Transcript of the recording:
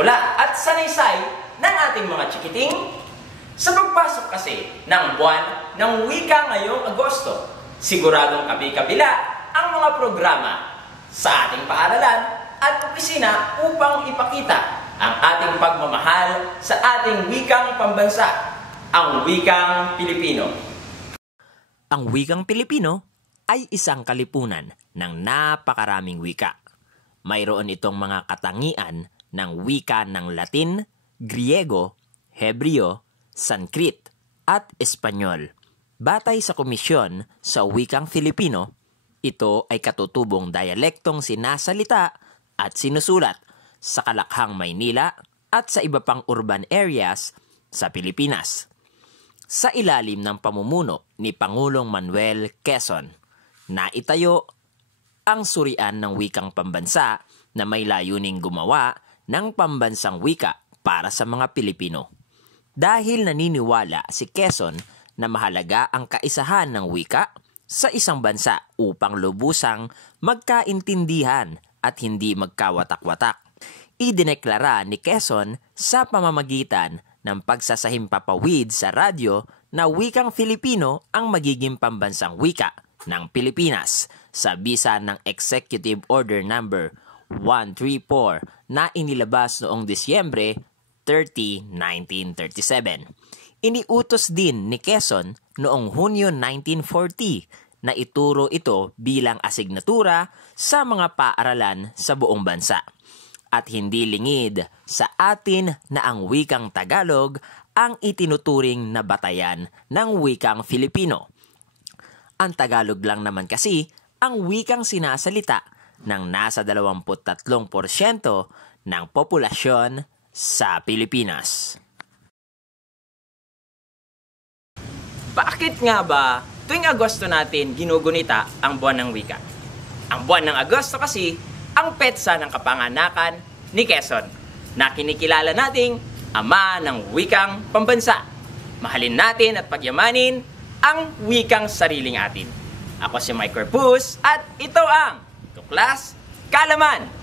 tula at sanaysay ng ating mga chikiting. Sa pagpasok kasi ng buwan ng wika ngayong Agosto, siguradong kabi-kabila ang mga programa sa ating paaralan at opisina upang ipakita ang ating pagmamahal sa ating wikang pambansa, ang wikang Pilipino. Ang wikang Pilipino ay isang kalipunan ng napakaraming wika. Mayroon itong mga katangian ng wika ng Latin, Griego, Hebreo, Sanskrit at Espanyol. Batay sa Komisyon sa Wikang Filipino, ito ay katutubong dialektong sinasalita at sinusulat sa Kalakhang, Maynila at sa iba pang urban areas sa Pilipinas. Sa ilalim ng pamumuno ni Pangulong Manuel Quezon, naitayo ang Surian ng Wikang Pambansa na may layuning gumawa ng pambansang wika para sa mga Pilipino. Dahil naniniwala si Quezon na mahalaga ang kaisahan ng wika sa isang bansa upang lubusang magkaintindihan at hindi magkawatak-watak. Idineklara ni Quezon sa pamamagitan ng pagsasahimpapawid sa radyo na wikang Filipino ang magiging pambansang wika ng Pilipinas sa bisa ng Executive Order Number 134 na inilabas noong Disyembre 30, 1937. Iniutos din ni Quezon noong Hunyo 1940 na ituro ito bilang asignatura sa mga paaralan sa buong bansa. At hindi lingid sa atin na ang wikang Tagalog ang itinuturing na batayan ng wikang Filipino. Ang Tagalog lang naman kasi ang wikang sinasalita ng nasa 23% ng populasyon sa Pilipinas. Bakit nga ba tuwing Agosto natin ginugunita ang buwan ng wika? Ang buwan ng Agosto kasi ang petsa ng kapanganakan ni Quezon na kinikilala nating ama ng wikang pambansa. Mahalin natin at pagyamanin ang wikang sariling atin. Ako si Mike Corpus at ito ang Tuklas Kalaman!